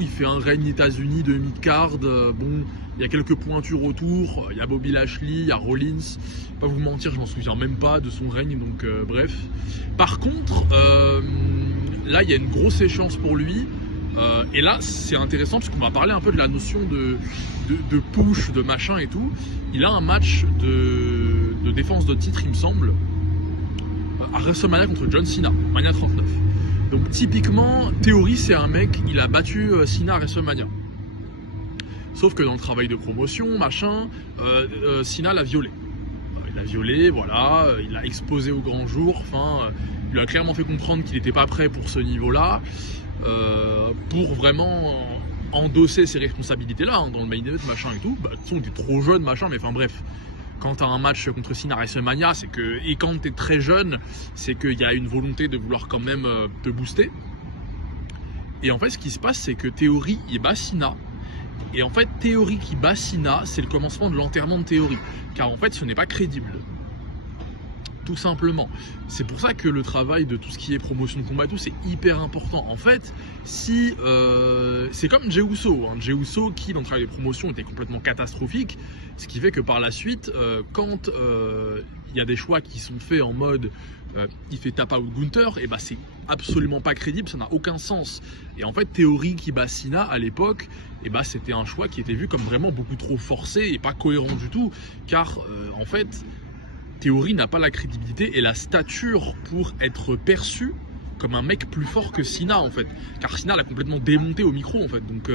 il fait un règne États-Unis de mid-card. Bon, il y a quelques pointures autour, il y a Bobby Lashley, il y a Rollins. Pas vous mentir, je m'en souviens même pas de son règne, donc bref. Par contre, là, il y a une grosse échéance pour lui. Et là, c'est intéressant parce qu'on va parler un peu de la notion de push, de machin et tout. Il a un match de défense de titre, il me semble, à WrestleMania contre John Cena, Mania 39. Donc typiquement, Theory, c'est un mec, il a battu Cena à WrestleMania. Sauf que dans le travail de promotion, machin, Cena l'a violé. Il l'a violé, voilà, il l'a exposé au grand jour, enfin, il lui a clairement fait comprendre qu'il n'était pas prêt pour ce niveau-là. Pour vraiment endosser ces responsabilités-là, hein, dans le main event, machin et tout. Bah, de toute façon, t'es trop jeune, machin, mais enfin bref. Quand t'as un match contre Cena à WrestleMania, c'est que, et quand t'es très jeune, c'est qu'il y a une volonté de vouloir quand même te booster. Et en fait, ce qui se passe, c'est que Theory, il bat Cena. Et en fait, Theory qui bat Cena, c'est le commencement de l'enterrement de Theory. Car en fait, ce n'est pas crédible. Tout simplement. C'est pour ça que le travail de tout ce qui est promotion de combat et tout, c'est hyper important. En fait, si c'est comme Jey Uso, hein, Jey Uso qui dans le travail de promotion était complètement catastrophique, ce qui fait que par la suite, quand il y a des choix qui sont faits en mode il fait tap out Gunther, et bah c'est absolument pas crédible, ça n'a aucun sens. Et en fait, Theory qui bat Cena à l'époque, et bah c'était un choix qui était vu comme vraiment beaucoup trop forcé et pas cohérent du tout, car en fait Theory n'a pas la crédibilité et la stature pour être perçu comme un mec plus fort que Cena en fait. Car Cena l'a complètement démonté au micro en fait. Donc